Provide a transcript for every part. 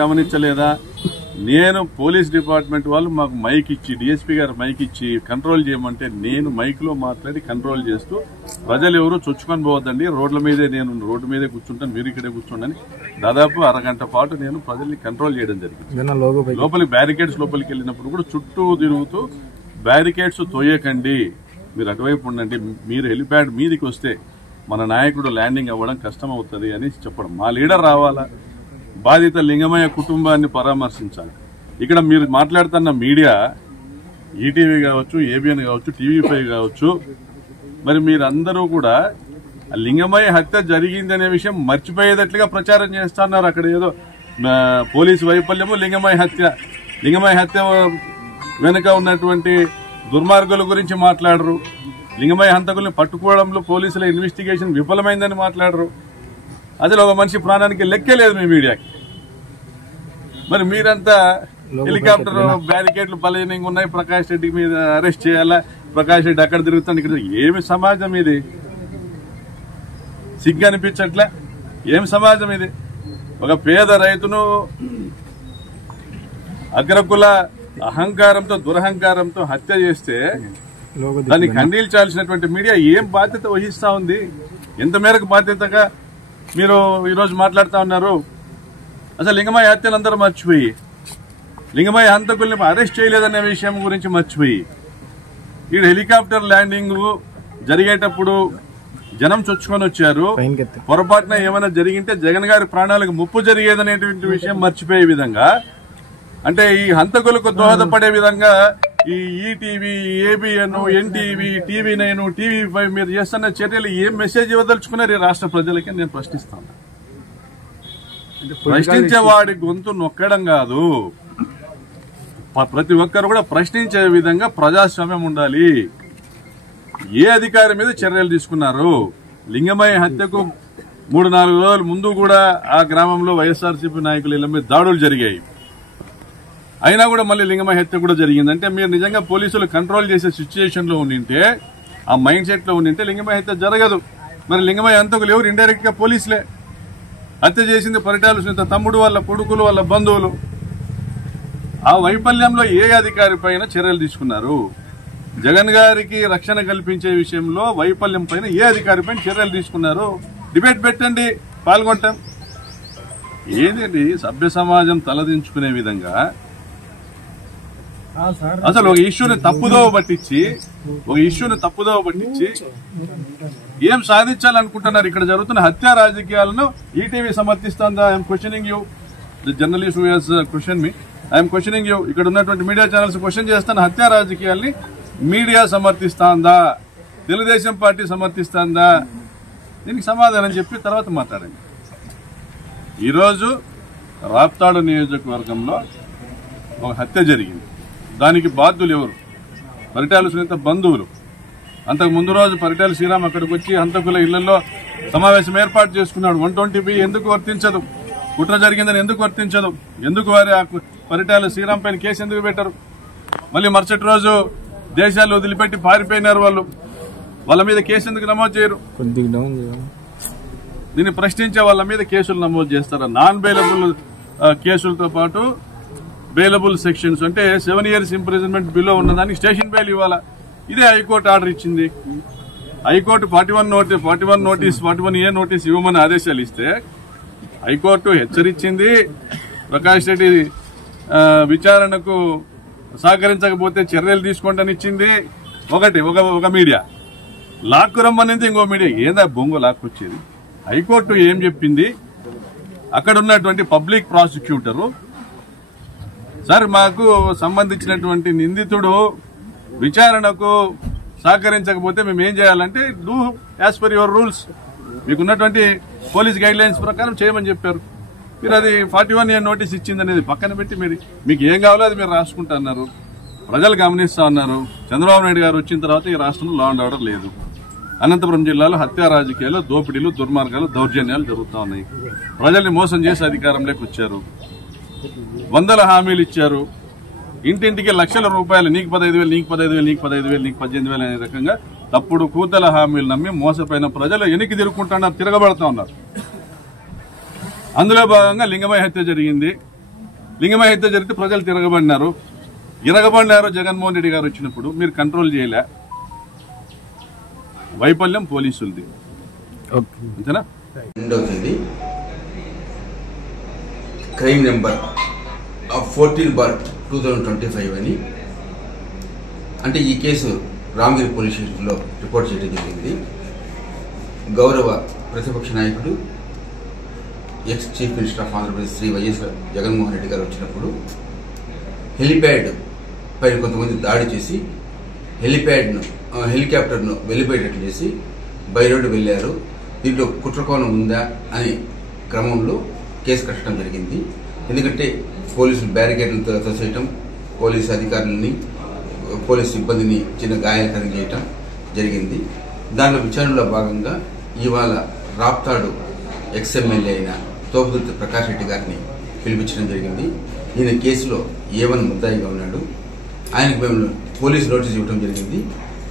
గమనించలేదా? నేను police department వాళ్ళు మాకు మైక్ ఇచ్చి డీఎస్పీ గారు మైక్ ఇచ్చి కంట్రోల్ చేయమంటే నేను మైక్ లో మాట్లాడి కంట్రోల్ చేస్తూ ప్రజలు ఎవరు చొచ్చుకొని పోవద్దండి, రోడ్ల మీదే నేను రోడ్డు మీదే కూర్చుంటాను, మీరు ఇక్కడే కూర్చోండి దాదాపు అరగంట పాటు నేను ప్రజల్ని కంట్రోల్ చేయడం జరిగింది. లోపలికి బ్యారికేడ్స్ లోపలికి వెళ్ళినప్పుడు కూడా చుట్టూ తిరుగుతూ బ్యారికేడ్స్ తోయకండి, మీరు అటువైపు ఉండండి, మీరు హెలిప్యాడ్ మీదికి వస్తే మన నాయకుడు ల్యాండింగ్ అవ్వడం కష్టం అవుతుంది అని చెప్పడం. మా లీడర్ రావాలా, బాధిత లింగమయ్య కుటుంబాన్ని పరామర్శించాలి. ఇక్కడ మీరు మాట్లాడుతున్న మీడియా ఈటీవీ కావచ్చు, ఏబిఎన్ కావచ్చు, టీవీ5 కావచ్చు, మరి మీరందరూ కూడా లింగమయ్య హత్య జరిగిందనే విషయం మర్చిపోయేటట్లుగా ప్రచారం చేస్తున్నారు. అక్కడ ఏదో పోలీసు వైఫల్యము లింగమయ్య హత్య వెనుక ఉన్నటువంటి దుర్మార్గుల గురించి మాట్లాడరు. లింగమయ్య హంతకుల్ని పట్టుకోవడంలో పోలీసుల ఇన్వెస్టిగేషన్ విఫలమైందని మాట్లాడరు. అసలు ఒక మనిషి ప్రాణానికి లెక్కే లేదు మీ మీడియాకి. మరి మీరంతా హెలికాప్టర్ బ్యారికేడ్లు బలహీనంగా ఉన్నాయి, ప్రకాష్ రెడ్డి మీద అరెస్ట్ చేయాలా, ప్రకాష్ రెడ్డి అక్కడ తిరుగుతాడు ఇక్కడ. ఏమి సమాజం ఇది? సిగ్గు అనిపించట్లే? ఏం సమాజం ఇది? ఒక పేద రైతును అగ్రకుల అహంకారంతో దురహంకారంతో హత్య చేస్తే దాన్ని ఖండించాల్సినటువంటి మీడియా ఏం బాధ్యత వహిస్తా ఉంది? ఎంత మేరకు బాధ్యతగా మీరు ఈరోజు మాట్లాడుతూ ఉన్నారు? అసలు లింగమయ్య హత్యలందరూ మర్చిపోయి, లింగమయ్య హంతకుల్ని అరెస్ట్ చేయలేదనే విషయం గురించి మర్చిపోయి, ఈ హెలికాప్టర్ ల్యాండింగ్ జరిగేటప్పుడు జనం చొచ్చుకొని వచ్చారు, పొరపాటున ఏమైనా జరిగింటే జగన్ గారి ప్రాణాలకు ముప్పు జరిగేదనేటువంటి విషయం మర్చిపోయే విధంగా, అంటే ఈ హంతకులకు దోహదపడే విధంగా ఈ ETV, ABN, NTV, TV9, TV5 మీరు చేస్తున్న చర్యలు ఏం మెసేజ్ ఇవ్వదలుచుకున్నారు ఈ రాష్ట్ర ప్రజలకి నేను ప్రశ్నిస్తాను. ప్రశ్నించేవాడి గొంతు నొక్కడం కాదు, ప్రతి ఒక్కరు కూడా ప్రశ్నించే విధంగా ప్రజాస్వామ్యం ఉండాలి. ఏ అధికారి మీద చర్యలు తీసుకున్నారు? లింగమయ్య హత్యకు 3-4 రోజుల ముందు కూడా ఆ గ్రామంలో వైఎస్ఆర్సీపీ నాయకులు ఇళ్ల మీద దాడులు జరిగాయి. అయినా కూడా మళ్ళీ లింగమయ్య హత్య కూడా జరిగిందంటే మీరు నిజంగా పోలీసులు కంట్రోల్ చేసే సిచ్యుయేషన్ లో ఉండింటే, ఆ మైండ్ సెట్ లో ఉండింటే లింగమయ్య హత్య జరగదు. మరి లింగమయ్య హంతకులు ఎవరు? ఇండైరెక్ట్ గా పోలీసులే. హత్య చేసింది పరిటాల సునీత తమ్ముడు, వాళ్ళ కొడుకులు, వాళ్ళ బంధువులు. ఆ వైఫల్యంలో ఏ అధికారి పైన చర్యలు తీసుకున్నారు? జగన్ గారికి రక్షణ కల్పించే విషయంలో వైఫల్యం పైన ఏ అధికారి పైన చర్యలు తీసుకున్నారు? డిబేట్ పెట్టండి, పాల్గొంటాం. ఏదండి సభ్య సమాజం తలదించుకునే విధంగా అసలు ఒక ఇష్యూని తప్పుదోవ పట్టించి ఏం సాధించాలనుకుంటున్నారు? ఇక్కడ జరుగుతున్న హత్యా రాజకీయాలను ETV సమర్థిస్తుందా? I'm questioning you, the journalist who has question me, I'm questioning you. ఇక్కడ ఉన్నటువంటి మీడియా ఛానల్స్ క్వశ్చన్ చేస్తున్న హత్యా రాజకీయాల్ని మీడియా సమర్థిస్తుందా? తెలుగుదేశం పార్టీ సమర్థిస్తుందా? దీనికి సమాధానం చెప్పి తర్వాత మాట్లాడండి. ఈరోజు రాప్తాడు నియోజకవర్గంలో ఒక హత్య జరిగింది. దానికి బాధ్యులు ఎవరు? పరిటాల సునీత బంధువులు. అంతకు ముందు రోజు పరిటాల శ్రీరామ్ అక్కడికి వచ్చి హంతకుల ఇళ్లలో సమావేశం ఏర్పాటు చేసుకున్నాడు. 120B ఎందుకు వర్తించదు? కుట్ర జరిగిందని ఎందుకు వర్తించదు? ఎందుకు వారి పరిటాల శ్రీరామ్ పైన కేసు ఎందుకు పెట్టరు? మళ్ళీ మరుసటి రోజు దేశాలు వదిలిపెట్టి పారిపోయినారు వాళ్ళు, వాళ్ళ మీద కేసు ఎందుకు నమోదు చేయరు? దీన్ని ప్రశ్నించే వాళ్ళ మీద కేసులు నమోదు చేస్తారా? నాన్ బెయిలబుల్ కేసులతో పాటు బెయిలబుల్ సెక్షన్స్ అంటే 7 years ఇంప్రిజన్మెంట్ బిలో ఉన్నదానికి స్టేషన్ బెయిల్ ఇవ్వాలా. ఇదే హైకోర్టు ఆర్డర్ ఇచ్చింది. హైకోర్టు 41A నోటీస్ ఇవ్వమని ఆదేశాలు ఇస్తే హైకోర్టు హెచ్చరించింది. ప్రకాష్ రెడ్డి విచారణకు సహకరించకపోతే చర్యలు తీసుకోండి ఇచ్చింది. ఒక మీడియా లాక్కు రమ్మనింది, ఇంకో మీడియా ఏదా బొంగు లాక్కొచ్చేది. హైకోర్టు ఏం చెప్పింది? అక్కడ ఉన్నటువంటి పబ్లిక్ ప్రాసిక్యూటరు, సార్ మాకు సంబంధించినటువంటి నిందితుడు విచారణకు సహకరించకపోతే మేము ఏం చేయాలంటే do as per your rules, మీకున్నటువంటి పోలీస్ గైడ్ లైన్స్ ప్రకారం చేయమని చెప్పారు. మీరు అది 41A నోటీస్ ఇచ్చిందనేది పక్కన పెట్టి మీకు ఏం కావాలో అది మీరు రాసుకుంటున్నారు. ప్రజలు గమనిస్తా ఉన్నారు. చంద్రబాబు నాయుడు గారు వచ్చిన తర్వాత ఈ రాష్ట్రంలో లా అండ్ ఆర్డర్ లేదు. అనంతపురం జిల్లాలో హత్యా రాజకీయాలు, దోపిడీలు, దుర్మార్గాలు, దౌర్జన్యాలు జరుగుతూ ఉన్నాయి. ప్రజల్ని మోసం చేసి అధికారంలోకి వచ్చారు. 100 హామీలు ఇచ్చారు. ఇంటింటికి లక్షల రూపాయలు, నీకు 15,000, నీకు 15,000, నీకు 15,000, నీకు 18,000 అనే రకంగా తప్పుడు కూతల హామీలు నమ్మి మోసపోయిన ప్రజలు వెనక్కి తిరగబడుతూ ఉన్నారు. అందులో భాగంగా లింగమయ్య హత్య జరిగింది. లింగమయ్య హత్య జరిగితే ప్రజలు తిరగబడినారు. జగన్మోహన్ రెడ్డి గారు వచ్చినప్పుడు మీరు కంట్రోల్ చేయలే. వైఫల్యం పోలీసులది. అంతేనా? రెండవ తేదీ క్రైమ్ నెంబర్ 14/2025 అని, అంటే ఈ కేసు రామగిరి పోలీస్ స్టేషన్లో రిపోర్ట్ చేయడం జరిగింది. గౌరవ ప్రతిపక్ష నాయకుడు ex chief minister of Andhra Pradesh Shri YS Jaganmohan Reddy గారు వచ్చినప్పుడు హెలిప్యాడ్ పైన కొంతమంది దాడి చేసి హెలికాప్టర్ను వెలిపోయేటట్లు చేసి బై రోడ్డు వెళ్లారు. దీంట్లో కుట్రకోణం ఉందా అనే క్రమంలో కేసు కట్టడం జరిగింది. ఎందుకంటే పోలీసులు బ్యారికేడ్లతో తోసేయటం, పోలీసు అధికారులని, పోలీసు సిబ్బందిని చిన్న గాయాలు చేయటం జరిగింది. దానిలో విచారణలో భాగంగా ఇవాళ రాప్తాడు ఎక్స్ఎమ్మెల్యే అయిన తోపుదుర్తి ప్రకాష్ రెడ్డి గారిని పిలిపించడం జరిగింది. ఈయన కేసులో A1 ముద్దాయిగా ఉన్నాడు. ఆయనకు మేము పోలీసు నోటీస్ ఇవ్వడం జరిగింది.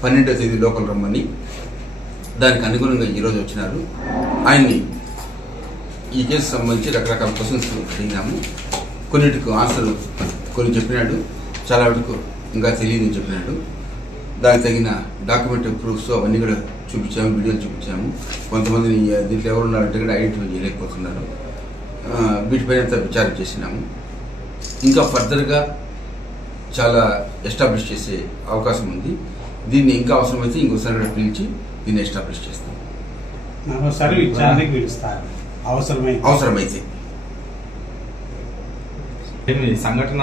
12వ తేదీ లోపల రమ్మని. దానికి అనుగుణంగా ఈరోజు వచ్చినారు. ఆయన్ని ఈ కేసు సంబంధించి రకరకాల క్వశ్చన్స్ అడిగినాము. కొన్నిటికి ఆన్సర్ కొన్ని చెప్పినాడు, చాలా వరకు ఇంకా తెలియదని చెప్పినాడు. దానికి తగిన డాక్యుమెంటరీ ప్రూఫ్స్ అవన్నీ కూడా చూపించాము, వీడియోలు చూపించాము. కొంతమందిని దీంట్లో ఎవరున్నారంటే కూడా ఐడెంటిఫై చేయలేకపోతున్నారు. వీటిపైన విచారణ చేసినాము. ఇంకా ఫర్దర్గా చాలా ఎస్టాబ్లిష్ చేసే అవకాశం ఉంది. దీన్ని ఇంకా అవసరమైతే ఇంకోసారి కూడా పిలిచి దీన్ని ఎస్టాబ్లిష్ చేస్తాం. అవసరమైతే సంఘటన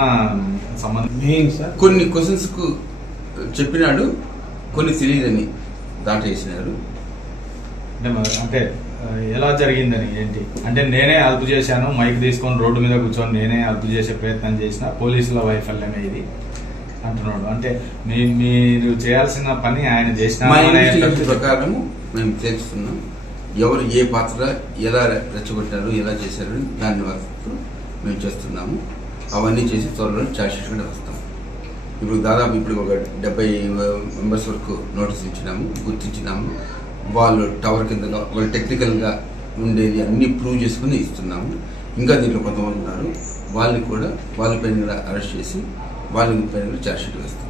కొన్ని క్వశ్చన్స్ కు చెప్పినాడు, కొన్ని తెలియదని దాంట్లో వేసినారు. అంటే ఎలా జరిగిందని ఏంటి అంటే, నేనే అదుపు చేశాను, మైక్ తీసుకొని రోడ్డు మీద కూర్చొని నేనే అదుపు చేసే ప్రయత్నం చేసిన, పోలీసుల వైఫల్యమే ఇది అంటున్నాడు. అంటే మీరు చేయాల్సిన పని ఆయన చేసిన ప్రకారం మేము తెలుస్తున్నాం. ఎవరు ఏ పాత్ర ఎలా రెచ్చగొట్టారు, ఎలా చేశారు దాన్ని వరకు మేము చేస్తున్నాము. అవన్నీ చేసి త్వరలో ఛార్జ్షీట్ కూడా వస్తాం. ఇప్పుడు దాదాపు ఇప్పుడు ఒక 70 మెంబర్స్ వరకు నోటీస్ ఇచ్చినాము, గుర్తించినాము. వాళ్ళు టవర్ కింద వాళ్ళు టెక్నికల్గా ఉండేది అన్ని ప్రూవ్ చేసుకుని ఇస్తున్నాము. ఇంకా దీంట్లో కొంతమంది ఉన్నారు, వాళ్ళని కూడా వాళ్ళపైన కూడా అరెస్ట్ చేసి వాళ్ళపైన కూడా ఛార్జ్షీట్ వేస్తాం.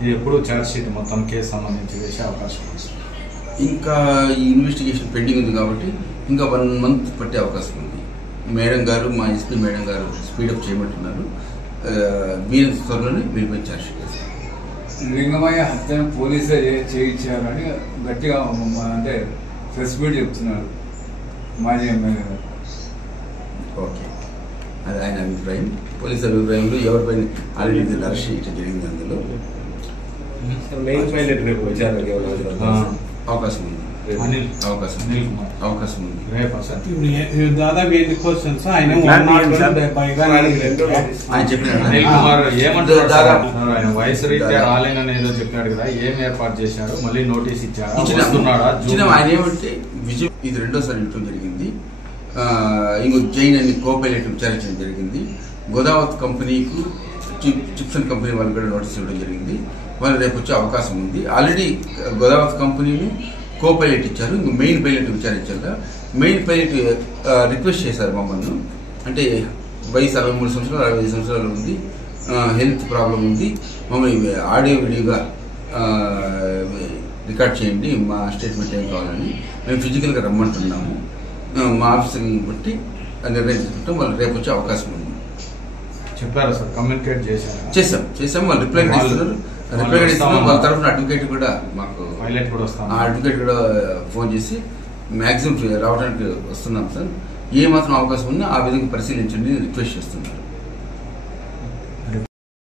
ఇది ఎప్పుడు ఛార్జ్షీట్ మొత్తం కేసు సంబంధించి వేసే అవకాశం ఉంది. ఇంకా ఈ ఇన్వెస్టిగేషన్ పెండింగ్ ఉంది కాబట్టి ఇంకా 1 month పట్టే అవకాశం ఉంది. మేడం గారు, మా ఎస్పీ మేడం గారు స్పీడప్ చేయమంటున్నారు. వీళ్ళ త్వరలోనే వీళ్ళపై ఛార్జ్షీట్ వేస్తాం. లింగమయ్య హత్యను పోలీసే చేయించారని గట్టిగా అంటే ప్రెస్ మీట్ చెప్తున్నారు మాజీ ఎమ్మెల్యే గారు. ఓకే, అది ఆయన అభిప్రాయం. పోలీసు అభిప్రాయంలో ఎవరిపైన ఆల్రెడీ అరెస్ట్ చేయడం జరిగింది. అందులో అవకాశం ఉంది. అవకాశం ఉంది. దాదాపు ఎన్ని క్వశ్చన్స్ ఆయన చెప్పినాడు. అనిల్ కుమార్ ఏమంటారు? ఆయన వయసు రీత్యా రాలేనని ఏదో చెప్పాడు కదా, ఏం ఏర్పాటు చేశారు? మళ్ళీ నోటీస్ ఇచ్చారా? ఆయన ఏమంటే విజయ్ ఇది రెండోసారి ఇవ్వడం జరిగింది. ఇంకో జైన్ అని కోపైలట్ విచారించడం జరిగింది. గోదావరి కంపెనీకు చిప్సన్ కంపెనీ వాళ్ళు కూడా నోటీస్ ఇవ్వడం జరిగింది. వాళ్ళు రేపు వచ్చే అవకాశం ఉంది. ఆల్రెడీ గోదావరి కంపెనీని కో-పైలట్ ఇచ్చారు, ఇంక మెయిన్ పైలట్ విచారించారు. మెయిన్ పైలట్ రిక్వెస్ట్ చేశారు మమ్మల్ని, అంటే వయసు 63 సంవత్సరాలు 65 సంవత్సరాలు ఉంది, హెల్త్ ప్రాబ్లం ఉంది, మమ్మల్ని ఆడియో వీడియోగా రికార్డ్ చేయండి, మా స్టేట్మెంట్ ఏం కావాలని మేము ఫిజికల్గా రమ్మంటున్నాము. మా ఆఫీసర్ని బట్టి నిర్ణయం తీసుకుంటాం. వాళ్ళు రేపు వచ్చే అవకాశం ఉంది. చెప్పారు సార్, కమ్యూనికేట్ చేసాం. వాళ్ళు రిప్లై ఇస్తున్నారు. వాళ్ళ తరఫున అడ్వకేట్ కూడా మాకు అడ్వకేట్ కూడా ఫోన్ చేసి మ్యాక్సిమం రావడానికి వస్తున్నాం సార్, ఏ మాత్రం అవకాశం ఉన్నా ఆ విధంగా పరిశీలించండి రిక్వెస్ట్ చేస్తున్నారు.